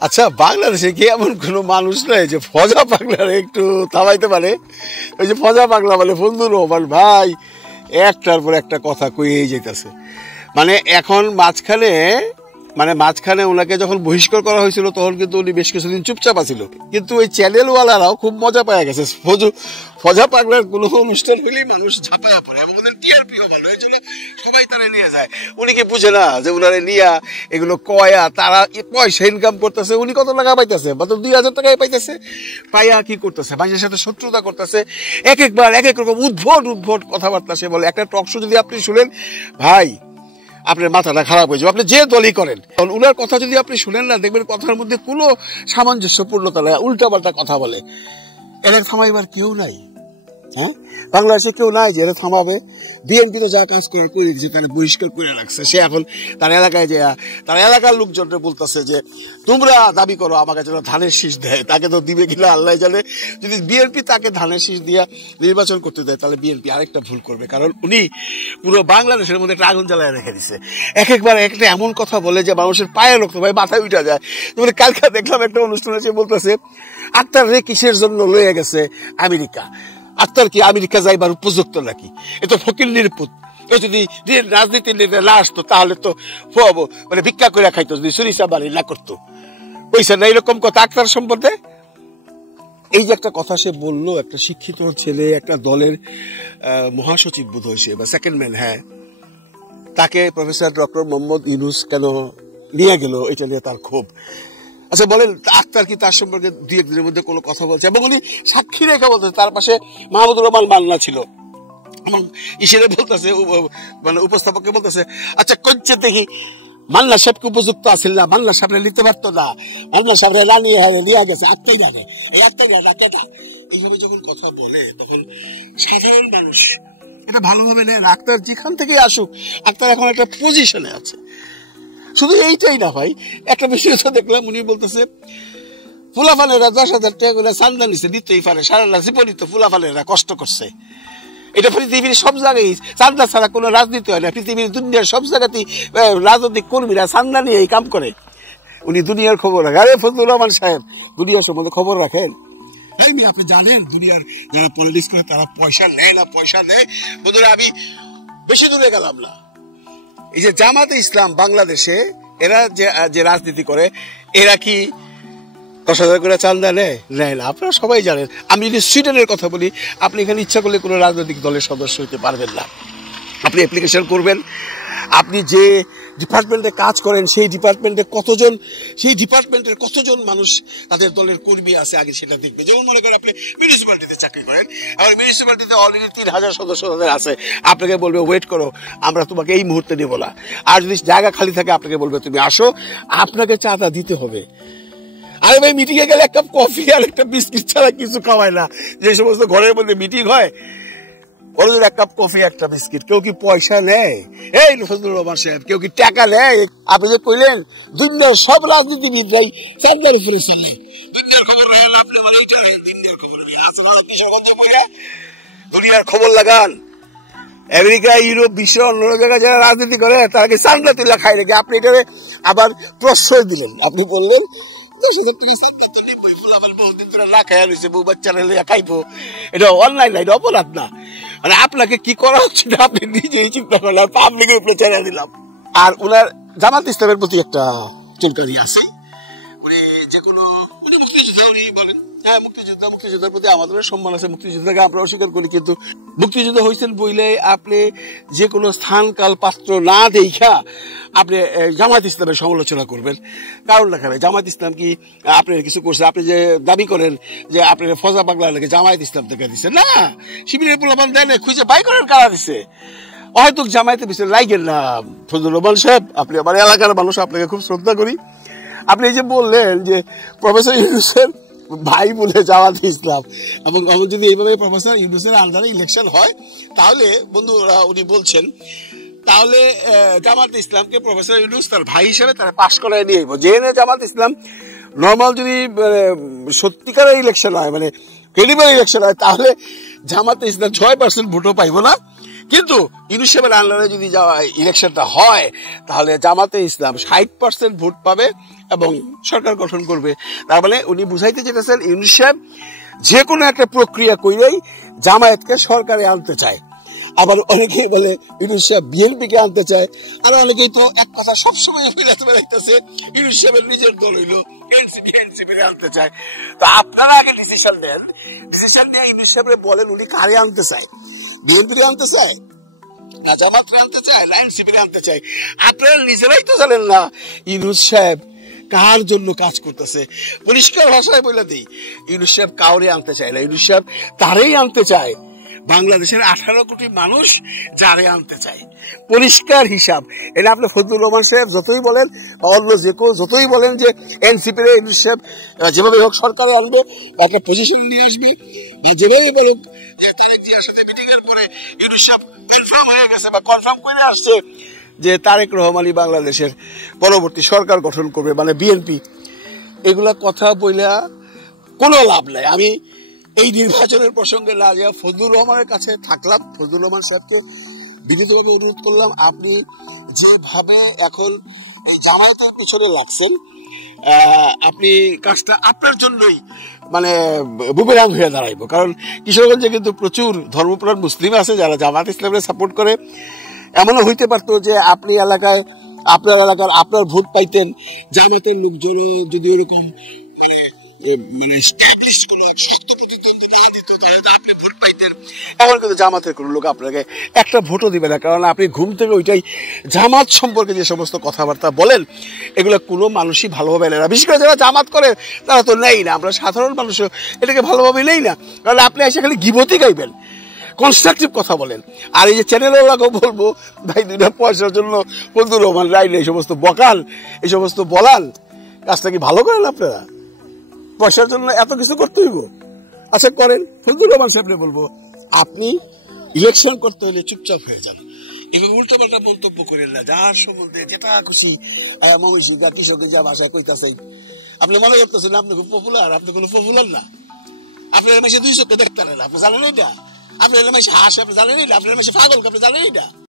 আচ্ছা, বাংলাদেশে কি এমন কোনো মানুষ নাই যে ফজা পাগলারে একটু থামাইতে পারে? ওই যে ফজা পাগলা বলে বন্ধুর রহমান ভাই একটার পর একটা কথা কইয়েই যেতেছে। মানে এখন মাঝখানে ওনাকে যখন বহিষ্কার করা হয়েছিল তখন কিন্তু উনি বেশ কিছুদিন চুপচাপ আছিল, কিন্তু ওই চ্যানেলওয়ালারাও খুব মজা পাওয়া গেছে। ফজা পাগলার কোনো অনুষ্ঠান হলেই মানুষ ঝাঁপায়া পড়ে এবং ওদের টিআরপিও ভালো, এই জন্য সবাই তারা নিয়ে যায়। উনি কি বুঝে না যে উনারে নিয়া এগুলো কয়া তারা পয়সা ইনকাম করতেছে? উনি কত টাকা পাইতেছে? মাত্র 2000 টাকায় পাইতেছে। পাইয়া কি করতেছে? মানুষের সাথে শত্রুতা করতেছে, এক একবার এক এক রকম উদ্ভট কথাবার্তা সে বলে। একটা টক শো যদি আপনি শুনেন ভাই, আপনার মাথাটা খারাপ হয়ে যাবে, আপনি যে দলই করেন। উনার কথা যদি আপনি শুনেন না, দেখবেন কথার মধ্যে কোনো সামঞ্জস্যপূর্ণতা নাই, উল্টাপাল্টা কথা বলে। এদের থামাইবার কেউ নাই। হ্যাঁ, বাংলাদেশে কেউ নাই যে এরা থামাবে। বিএনপি তো যা কাজ করে দিচ্ছে, তারা বহিষ্কার করে রাখছে। সে এখন তার এলাকায় যে তার এলাকার লোকজনরা বলতেছে যে তোমরা দাবি করো আমাকে যেন ধানের শীষ দেয়, তাকে তো দিবে কিনা আল্লাহ জানে। যদি বিএনপি তাকে ধানের শীষ দিয়া নির্বাচন করতে দেয় তাহলে বিএনপি আরেকটা ভুল করবে, কারণ উনি পুরো বাংলাদেশের মধ্যে একটা আগুন জ্বালায় রেখে দিচ্ছে। এক একবার একটা এমন কথা বলে যে মানুষের পায়ে রক্ত ভাই মাথায় উঠা যায়। মানে কালকে দেখলাম একটা অনুষ্ঠানে সে বলতেছে আক্তার রে কিসের জন্য লয়ে গেছে আমেরিকা, আক্তার কি আমেরিকা যাইবার উপযুক্ত নাকি? এ তো ফকির নির্পুত। এ যদি রাজনীতির না আসতো তাহলে তো মানে ভিক্ষা করে খাইতো, যদি সরিষা বাড়ি না করতো। পয়সা না, এরকম কথা আক্তার সম্বন্ধে। এই যে একটা কথা সে বললো, একটা শিক্ষিত ছেলে, একটা দলের মহাসচিব বোধ হয়েছে বা সেকেন্ড ম্যান, হ্যাঁ, তাকে প্রফেসর ডক্টর মোহাম্মদ ইউনূস কেন নিয়ে গেল, এটা নিয়ে তার ক্ষোভ। আচ্ছা বলেন, আক্তার কি তার সম্পর্কে 2-1 দিনের মধ্যে কোনো কথা বলছে? এবং উনি সাক্ষী রেখা বলতেছে, তার পাশে মাহমুদুর রহমান মান্না ছিল এবং ইসেরে বলতেছে, মানে উপস্থাপককে বলতেছে, আচ্ছা কইছে দেখি মান্না সাহেবকে উপযুক্ত আসিল না, মান্না সাহেবরা নিতে পারতো না, মান্না সাহেবরা রানিয়ে নিয়ে গেছে, আত্মাই জানে, এই আত্মাই কেটা। এইভাবে যখন কথা বলে তখন সাধারণ মানুষ এটা ভালোভাবে নেয় না। আক্তার যেখান থেকে আসুক, আক্তার এখন একটা পজিশনে আছে। শুধু এইটাই না ভাই, একটা বিষয় তো দেখলাম, উনি বলতেছে ফুলাফালেরা 10,000 টাকা করে চান্দা নিচ্ছে, দিতেই পারে, সারা জীবনই তো ফুলাফালেরা কষ্ট করছে। এটা পৃথিবীর সব জায়গায় চান্দা ছাড়া কোনো রাজনীতি হয় না। পৃথিবীর দুনিয়ার সব জায়গাতেই রাজনৈতিক কর্মীরা চান্দা নিয়ে এই কাম করে। উনি দুনিয়ার খবর রাখেন। আরে ফজলুর রহমান সাহেব, দুনিয়ার সম্বন্ধে খবর রাখেন? আপনি জানেন দুনিয়ার যারা পলিটিক্স করে তারা পয়সা নেয় না, পয়সা নেয়। বন্ধুরা, আমি বেশি দূরে গেলাম না। এই যে জামাতে ইসলাম বাংলাদেশে এরা যে রাজনীতি করে, এরা কি 10,000 করে চান্দা নেয় না? আপনারা সবাই জানেন। আমি যদি সুইডেনের কথা বলি, আপনি এখানে ইচ্ছা করলে কোনো রাজনৈতিক দলের সদস্য হতে পারবেন না। আপনি অ্যাপ্লিকেশন করবেন, আপনি যে ডিপার্টমেন্টে কাজ করেন সেই ডিপার্টমেন্টের কতজন মানুষ তাদের দলের কর্মী আছে আগে সেটা দেখবে। যেমন মনে করেন আপনি মিউনিসিপ্যালিটিতে চাকরি করেন, আর মিউনিসিপ্যালিটিতে অলরেডি 3,000 সদস্য তাদের আছে, আপনাকে বলবে ওয়েট করো, আমরা তোমাকে এই মুহূর্তে নেব না। আর যদি জায়গা খালি থাকে আপনাকে বলবে তুমি আসো, আপনাকে চাঁদা দিতে হবে। আরে ভাই, মিটিং এ গেলে এক কাপ কফি আর একটা বিস্কিট ছাড়া কিছু খাওয়ায় না। যে সমস্ত ঘরের মধ্যে মিটিং হয়, ওদের এক কাপ কফি একটা বিস্কিট। কেউ কি পয়সা নেয়? এই ফজলুর রহমান সাহেব, কেউ কি টাকা নেয়? আপনি যে কইলেন দুনিয়ার সব রাজনীতিবিদরাই চাঁদার উপরে চলে, দুনিয়ার খবর রাখেন, আপনি বলেন দুনিয়ার খবর দুনিয়ার খবর লাগান। আমেরিকা, ইউরোপ, বিশ্বের অন্য জায়গায় যারা রাজনীতি করে তারা কি চান্দা তুলা খায় নাকি? আপনি এটাকে আবার প্রশ্রয় দিলেন। আপনি বললেন 10,000 টাকা চান্দা তো নিবই, ফুলাফাল বহুদিন ধরে না খাইয়া রয়েছে, বউ বাচ্চারা খাইবো, এটা অন্যায় না, এটা অপরাধ না। মানে আপনাকে কি করা হচ্ছে আপনি নিজেই চিন্তা করলাম, পাবলিকের উপরে ছেড়ে দিলাম। আর ওনার জামাত ইসলামের প্রতি একটা চুলকানি আছে। উনি যে কোনো উনি মুক্তিযোদ্ধা, উনি বলেন হ্যাঁ মুক্তিযোদ্ধার প্রতি আমাদের সম্মান আছে, মুক্তিযোদ্ধাকে আমরা অস্বীকার করি, কিন্তু মুক্তিযোদ্ধা হয়েছেন বইলে আপনি যে কোনো স্থান কাল পাত্র না দেখা আপনি জামাত ইসলামের সমালোচনা করবেন। কারণ দেখাবে জামাত ইসলাম কি আপনার কিছু করছে? আপনি যে দাবি করেন যে আপনার ফজা পাগলা লাগে জামায়াত ইসলাম থেকে দিচ্ছে না, শিবিরের পোলাপান দেয় না, খুঁজে বাই করেন কারা দিচ্ছে। হয়তো জামায়াতে বিষয় লাগেন না। ফজলুর রহমান সাহেব, আপনি আমার এলাকার মানুষ, আপনাকে খুব শ্রদ্ধা করি। আপনি এই যে বললেন যে প্রফেসর ইউনূসের ভাই বলে জামাত ইসলাম, এবং যদি এইভাবে প্রফেসর ইউনূসের আন্ডারে ইলেকশন হয় তাহলে বন্ধুরা উনি বলছেন তাহলে জামাত ইসলামকে প্রফেসর ইউনূস তার ভাই হিসেবে তারা পাশ করায় নিয়ে আইব। যেখানে জামাত ইসলাম নর্মাল যদি সত্যিকারের ইলেকশন হয়, মানে ক্রেডিবল ইলেকশন হয়, তাহলে জামাত ইসলাম 6% ভোটও পাইব না। কিন্তু ইউনূস সাহেবের আন্ডারে যদি ইলেকশনটা হয় তাহলে জামাতে ইসলাম 60% ভোট পাবে এবং সরকার গঠন করবে। তার মানে উনি বুঝাইতে চেয়েছেন ইউনূস সাহেব যে কোনো একটা প্রক্রিয়া কইলেই জামায়াতকে সরকারে আনতে চায়। আবার অনেকেই বলে ইউনূস সাহেব বিএনপি কে আনতে চায়, আর অনেকেই তো এক কথা সবসময় বেড়াইতেছে ইউনূস সাহেবের নিজের দল হইলো এনসিপি আনতে চায়। তো আপনারা আগে ডিসিশন নেন, ডিসিশন নিয়ে ইউনূস সাহেব বলেন উনি কারে আনতে চায়, বিএনপি আনতে চায় না জামাত আনতে চায় না এনসিপি আনতে চায়। আপনারা নিজেরাই তো জানেন না ইউনূস সাহেব কার জন্য কাজ করতেছে। পরিষ্কার ভাষায় বলে দিই, ইউনূস সাহেব কাউরে আনতে চায় না, ইউনূস সাহেব তারেই আনতে চায় বাংলাদেশের 18 কোটি মানুষ যারে আনতে চায়। পরিষ্কার হিসাব। এটা আপনি ফজলুর রহমান সাহেব যতই বলেন, অন্য যে কেউ যতই বলেন যে এনসিপি র ইউনূস সাহেব যেভাবে হোক সরকারে আনবে, একটা পজিশন নিয়ে আসবে, যেভাবে বলুক মিটিং এর পরে ইউনূস সাহেব কনফার্ম হয়ে গেছে বা কনফার্ম করে আসছে যে তারেক রহমানই বাংলাদেশের পরবর্তী সরকার গঠন করবে, মানে বিএনপি। এগুলা কথা বইলা কোনো লাভ নাই। আমি এই নির্বাচনের প্রসঙ্গে না যা ফজলুর রহমানের কাছে থাকলাম, ফজলুর রহমান সাহেবকে বিনীতভাবে অনুরোধ করলাম, আপনি যেভাবে এখন এই জামায়াতের পিছনে লাগছেন, আপনি কাজটা আপনার জন্যই মানে বুমেরাং হয়ে দাঁড়াইব। কারণ কিশোরগঞ্জে কিন্তু প্রচুর ধর্মপ্রাণ মুসলিম আছে যারা জামায়াত ইসলামের সাপোর্ট করে। এমনও হইতে পারতো যে আপনি এলাকায় আপনার এলাকার আপনার ভোট পাইতেন, জামায়াতের লোকজন যদি এরকম মানে স্ট্যাবলিশ কোনো শক্ত প্রতিদ্বন্দ্বী না দিত তাহলে আপনি ভোট পাইতেন। এখন কিন্তু জামাতের কোনো লোক আপনাকে একটা ভোটও দিবে না, কারণ আপনি ঘুম থেকে ওইটাই জামাত সম্পর্কে যে সমস্ত কথাবার্তা বলেন এগুলো কোনো মানুষই ভালোভাবে নেয় না। বিশেষ করে যারা জামাত করে তারা তো নেই না, আমরা সাধারণ মানুষও এটাকে ভালোভাবে নেই না, কারণ আপনি এসে খালি গিবতই গাইবেন, কনস্ট্রাকটিভ কথা বলেন। আর এই যে চ্যানেলওয়ালাকেও বলবো, ভাই দুইটা পয়সার জন্য ফজলুর রহমান রাইলে এই সমস্ত বকাল, এই সমস্ত বলাল, কাজটা কি ভালো করেন আপনারা? পয়সার জন্য এত কিছু করতে হইব? আচ্ছা করেন। ফজলুর রহমান সাহেবরে বলবো, আপনি ইলেকশন করতে হলে চুপচাপ হয়ে যান, এভাবে উল্টো পাল্টা মন্তব্য করেন না, যার সম্বন্ধে যেটা খুশি ময়মনসিংহ কৃষকের যা ভাষায় কইতাছেন। আপনি মনে করতেছেন আপনি খুব পপুলার, আপনি কোনো পপুলার না। আপনার মাসে 200 দেখতে পারেন, আপনি জানেন এটা? আপনার মাসে হাসে, আপনি জানেন এটা? আপনার মাসে পাগল, আপনি জানেন এটা?